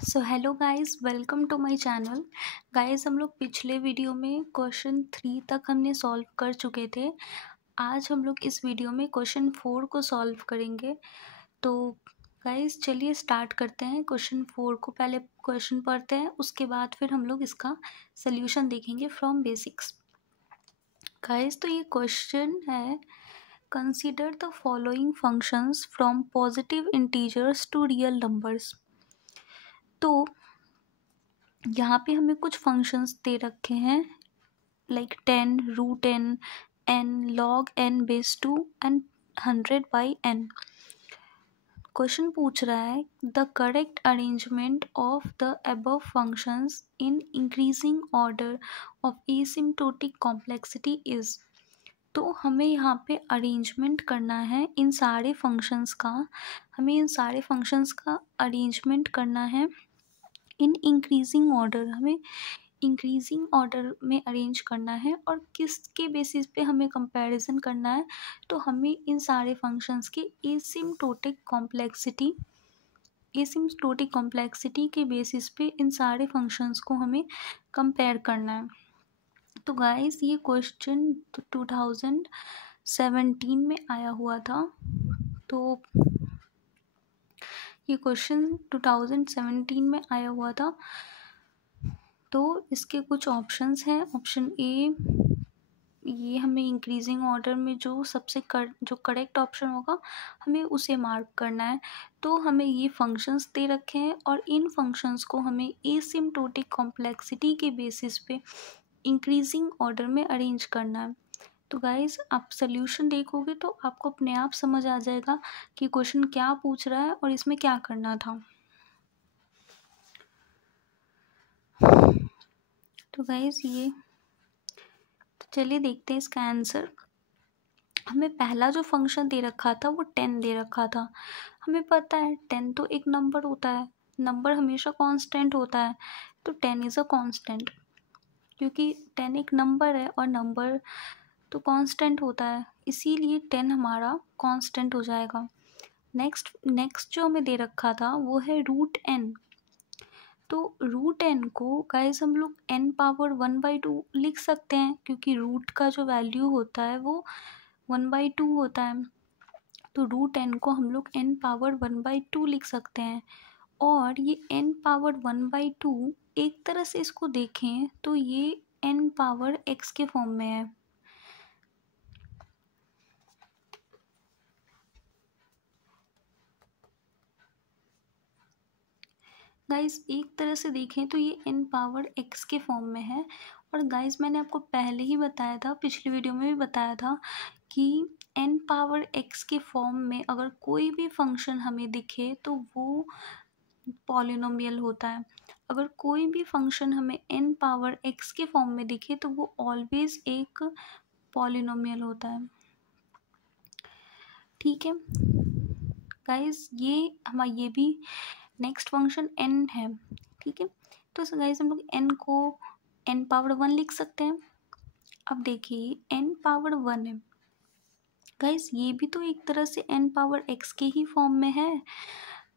So hello guys, welcome to my channel. Guys, हम लोग पिछले वीडियो में क्वेश्चन 3 तक हमने सॉल्व कर चुके थे। आज हम लोग इस वीडियो में क्वेश्चन 4 को सॉल्व करेंगे। तो गाइस चलिए स्टार्ट करते हैं। क्वेश्चन 4 को पहले क्वेश्चन पढ़ते हैं, उसके बाद फिर हम लोग इसका सल्यूशन देखेंगे फ्रॉम बेसिक्स। गाइस, तो ये क्वेश्चन है, consider the following functions from positive integers to real numbers. तो यहाँ पे हमें कुछ फंक्शंस दे रखे हैं, like 10, root n, n, log n base 2 and 100/n। Question पूछ रहा है the correct arrangement of the above functions in increasing order of asymptotic complexity is. तो हमें यहाँ पे अरेंजमेंट करना है इन सारे फंक्शंस का। हमें इन सारे फंक्शंस का अरेंजमेंट करना है इन इंक्रीजिंग ऑर्डर। हमें इंक्रीजिंग ऑर्डर में अरेंज करना है और किसके बेसिस पे हमें कंपैरिजन करना है। तो हमें इन सारे फंक्शंस की एसिम्प्टोटिक कॉम्प्लेक्सिटी के बेसिस पे इन सारे फंक्शंस को हमें कंपेयर करना है। तो गाइस, ये क्वेश्चन 2017 में आया हुआ था। तो ये क्वेश्चन 2017 में आया हुआ था। तो इसके कुछ ऑप्शंस हैं। ऑप्शन ए, ये हमें इंक्रीजिंग ऑर्डर में जो सबसे जो करेक्ट ऑप्शन होगा हमें उसे मार्क करना है। तो हमें ये फंक्शंस दे रखे हैं और इन फंक्शंस को हमें एसिम्प्टोटिक कॉम्प्लेक्सिटी के बेसिस पे इंक्रीजिंग ऑर्डर में अरेंज करना है। तो गाइस, आप सल्यूशन देखोगे तो आपको अपने आप समझ आ जाएगा कि क्वेश्चन क्या पूछ रहा है और इसमें क्या करना था। तो गाइस, ये चलिए देखते हैं इसका आंसर। हमें पहला जो फंक्शन दे रखा था वो 10 दे रखा था। हमें पता है 10 तो एक नंबर होता है, नंबर हमेशा कांस्टेंट होता है। तो 10 इज़ अ कांस्टेंट, क्योंकि 10 एक नंबर है और नंबर तो कांस्टेंट होता है, इसीलिए 10 हमारा कांस्टेंट हो जाएगा। नेक्स्ट जो हमें दे रखा था वो है रूट एन। तो रूट एन को गाइस हम लोग n पावर 1/2 लिख सकते हैं, क्योंकि रूट का जो वैल्यू होता है वो 1/2 होता है। तो रूट एन को हम लोग n पावर 1/2 लिख सकते हैं। और ये n पावर 1/2, एक तरह से इसको देखें तो ये n पावर x के फॉर्म में है। गाइस, एक तरह से देखें तो ये n पावर x के फॉर्म में है। और गाइस, मैंने आपको पहले ही बताया था, पिछली वीडियो में भी बताया था कि n पावर x के फॉर्म में अगर कोई भी फंक्शन हमें दिखे तो वो पॉलिनोमियल होता है। अगर कोई भी फंक्शन हमें n पावर x के फॉर्म में दिखे तो वो ऑलवेज एक पॉलिनोमियल होता है। ठीक है गाइस, ये भी नेक्स्ट फंक्शन n है। ठीक है, तो गाइस हम लोग n को n पावर 1 लिख सकते हैं। अब देखिए n पावर 1 है गाइस, ये भी तो एक तरह से n पावर x के ही फॉर्म में है।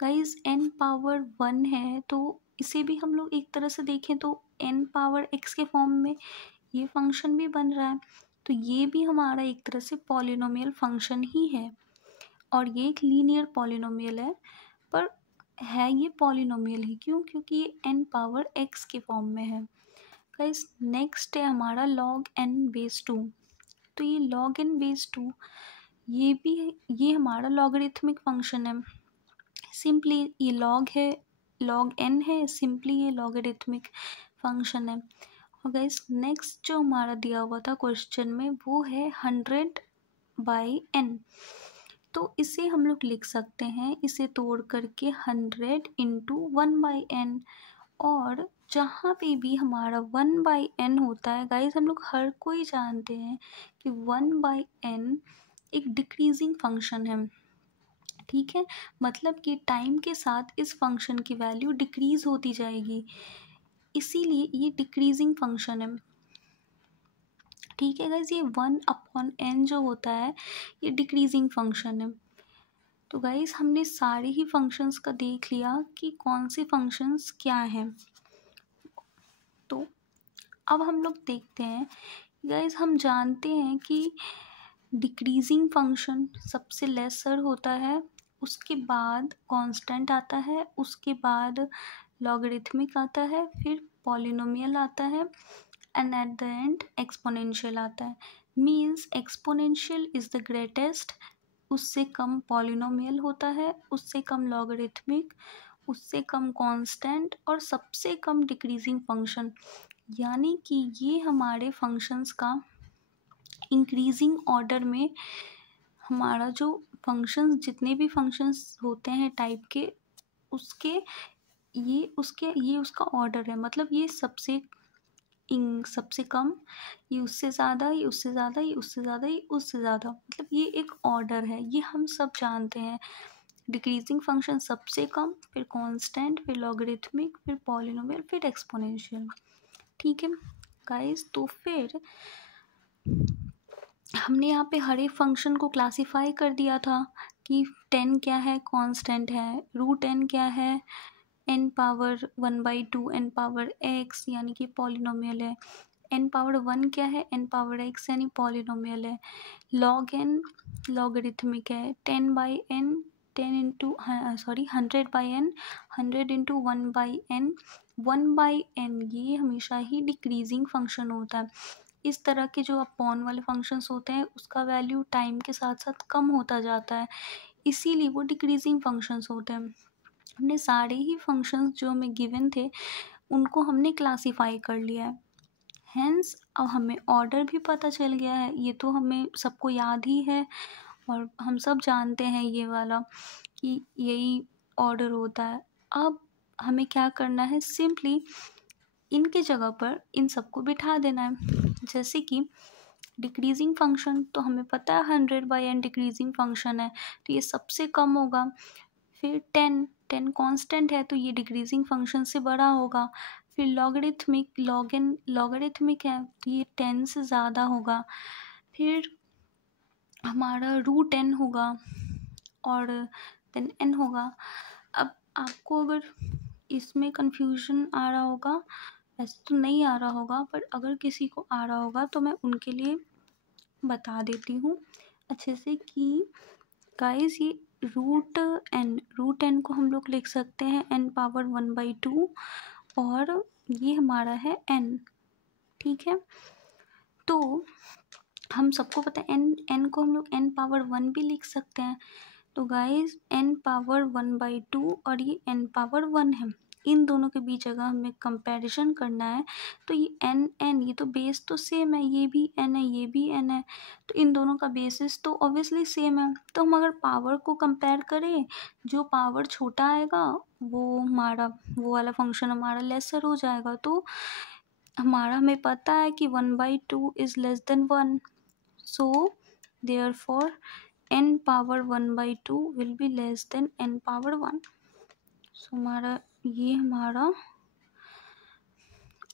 गाइस, n पावर 1 है तो इसे भी हम लोग एक तरह से देखें तो n पावर x के फॉर्म में ये फंक्शन भी बन रहा है। तो ये भी हमारा एक तरह से पॉलिनोमियल फंक्शन ही है, और ये एक लीनियर पॉलिनोमियल है। पर है ये पॉलिनोमियल ही क्यों? क्योंकि ये n पावर x के फॉर्म में है। गाइस, नेक्स्ट है हमारा log n बेस 2। तो ये log n बेस 2 ये हमारा लॉगरिथमिक फंक्शन है। सिंपली ये log n है, सिंपली ये लॉगरिथमिक फंक्शन है। और गाइस, नेक्स्ट जो हमारा दिया हुआ था क्वेश्चन में वो है 100/n। तो इसे हम लोग लिख सकते हैं, इसे तोड़ करके 100 इंटू 1/n। और जहाँ पे भी हमारा 1/n होता है गाइस, हम लोग हर कोई जानते हैं कि 1/n एक डिक्रीजिंग फंक्शन है। ठीक है, मतलब कि टाइम के साथ इस फंक्शन की वैल्यू डिक्रीज होती जाएगी, इसीलिए ये डिक्रीजिंग फंक्शन है। ठीक है गाइस, ये 1/n जो होता है ये डिक्रीजिंग फंक्शन है। तो गाइस हमने सारे ही फंक्शंस का देख लिया कि कौन से फंक्शंस क्या हैं। तो अब हम लोग देखते हैं गाइस, हम जानते हैं कि डिक्रीजिंग फंक्शन सबसे लेसर होता है, उसके बाद कांस्टेंट आता है, उसके बाद लॉगरिथमिक आता है, फिर पॉलिनोमियल आता है and at the end exponential आता है। Means exponential is the greatest, उससे कम पॉलिनोमियल होता है, उससे कम लॉगरिथमिक, उससे कम कांस्टेंट और सबसे कम डिक्रीजिंग फंक्शन। यानी कि ये हमारे फंक्शंस का इंक्रीजिंग ऑर्डर में, हमारा जो फंक्शंस, जितने भी फंक्शंस होते हैं टाइप के, उसके ये उसका ऑर्डर है। मतलब ये सबसे कम, ये उससे ज़्यादा, ये उससे ज़्यादा, ये उससे ज़्यादा, ये उससे ज़्यादा, मतलब ये एक ऑर्डर है, ये हम सब जानते हैं। डिक्रीजिंग फंक्शन सबसे कम, फिर कांस्टेंट, फिर लॉगरिथमिक, फिर पॉलिनोमियल, फिर एक्सपोनेंशियल। ठीक है गाइस, तो फिर हमने यहाँ पे हर एक फंक्शन को क्लासिफाई कर दिया था कि 10 क्या है, कांस्टेंट है, √n क्या है, n power 1/2 n power x यानी कि पॉलिनोमियल है, n पावर 1 क्या है, n पावर x यानी पॉलिनोमियल है, log n लॉगरिथमिक है, 10/n 100/n 100 into 1/n 1/n, ये हमेशा ही डिक्रीजिंग फंक्शन होता है। इस तरह के जो अपॉन वाले फंक्शंस होते हैं उसका वैल्यू टाइम के साथ साथ कम होता जाता है, इसीलिए वो डिक्रीजिंग फंक्शंस होते हैं। हमने सारे ही फंक्शंस जो हमें गिवन थे उनको हमने क्लासीफाई कर लिया है। हेंस अब हमें ऑर्डर भी पता चल गया है, ये तो हमें सबको याद ही है और हम सब जानते हैं ये वाला कि यही ऑर्डर होता है। अब हमें क्या करना है, सिंपली इनके जगह पर इन सबको बिठा देना है। जैसे कि डिक्रीजिंग फंक्शन तो हमें पता है 100/n डिक्रीजिंग फंक्शन है, तो ये सबसे कम होगा। फिर 10 कांस्टेंट है तो ये डिक्रीजिंग फंक्शन से बड़ा होगा। फिर लॉगरिथमिक लॉगरिथमिक है तो ये 10 से ज़्यादा होगा। फिर हमारा √n होगा और देन n होगा। अब आपको अगर इसमें कंफ्यूजन आ रहा होगा, वैसे तो नहीं आ रहा होगा, पर अगर किसी को आ रहा होगा तो मैं उनके लिए बता देती हूँ अच्छे से कि गाइस ये √n को हम लोग लिख सकते हैं n पावर 1/2 और ये हमारा है n। ठीक है, तो हम सबको पता है n को हम लोग n पावर 1 भी लिख सकते हैं। तो गाइस n पावर 1/2 और ये n पावर 1 है, इन दोनों के बीच अगर हमें कंपैरिजन करना है तो ये n ये तो बेस तो सेम है, ये भी n है, ये भी n है, तो इन दोनों का बेसिस तो ऑब्वियसली सेम है। तो हम अगर पावर को कंपेयर करें, जो पावर छोटा आएगा वो वाला फंक्शन हमारा लेसर हो जाएगा। तो हमें पता है कि 1/2 is less than 1, so therefore n power 1/2 will be less than n power 1। सो हमारा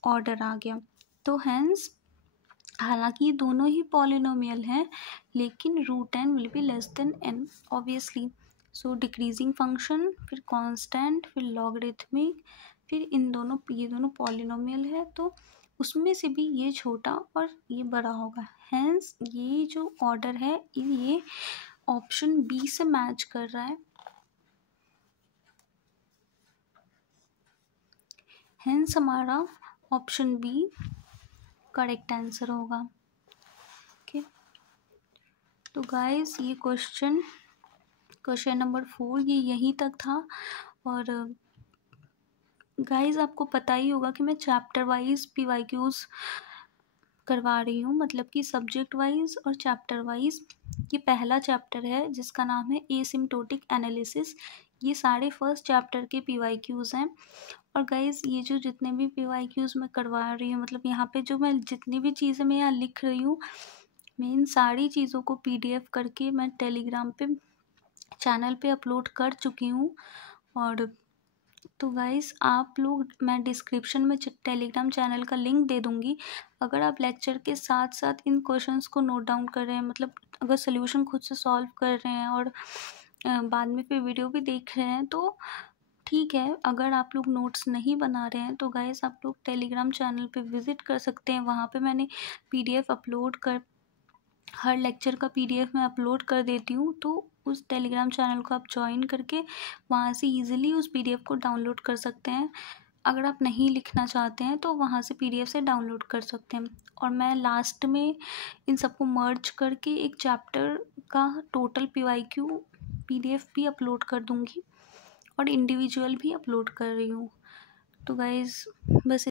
ऑर्डर आ गया। तो हेंस हालांकि ये दोनों ही पॉलिनोमियल हैं, लेकिन √n will be less than n obviously. So decreasing function, फिर कांस्टेंट, फिर लॉगरिथमिक, फिर ये दोनों पॉलिनोमियल है, तो उसमें से भी ये छोटा और ये बड़ा होगा। हेंस ये जो ऑर्डर है ये ऑप्शन बी से मैच कर रहा है, हेंस हमारा ऑप्शन बी करेक्ट आंसर होगा। ओके, तो गाइस ये क्वेश्चन नंबर 4 ये यहीं तक था। और गाइस आपको पता ही होगा कि मैं चैप्टर वाइज PYQs करवा रही हूँ, मतलब कि सब्जेक्ट वाइज और चैप्टर वाइज। ये पहला चैप्टर है जिसका नाम है एसिम्प्टोटिक एनालिसिस। ये सारे फर्स्ट चैप्टर के PYQs हैं। और गाइज ये जो जितने भी PYQs मैं करवा रही हूँ, मतलब यहाँ पे जो मैं जितनी भी चीज़ें मैं यहाँ लिख रही हूँ, मैं इन सारी चीज़ों को PDF करके मैं टेलीग्राम पे चैनल पे अपलोड कर चुकी हूँ। और तो गाइस आप लोग, मैं डिस्क्रिप्शन में टेलीग्राम चैनल का लिंक दे दूँगी। अगर आप लेक्चर के साथ साथ इन क्वेश्चंस को नोट डाउन कर रहे हैं, मतलब अगर सोल्यूशन खुद से सॉल्व कर रहे हैं और बाद में फिर वीडियो भी देख रहे हैं तो ठीक है। अगर आप लोग नोट्स नहीं बना रहे हैं तो गाइस आप लोग टेलीग्राम चैनल पे विज़िट कर सकते हैं। वहाँ पे मैंने पीडीएफ अपलोड कर हर लेक्चर का पीडीएफ मैं अपलोड कर देती हूँ, तो उस टेलीग्राम चैनल को आप ज्वाइन करके वहाँ से ईज़िली उस पीडीएफ को डाउनलोड कर सकते हैं। अगर आप नहीं लिखना चाहते हैं तो वहाँ से पीडीएफ से डाउनलोड कर सकते हैं। और मैं लास्ट में इन सबको मर्ज करके एक चैप्टर का टोटल पीवाईक्यू पीडीएफ भी अपलोड कर दूँगी और इंडिविजुअल भी अपलोड कर रही हूँ। तो गाइज़ बस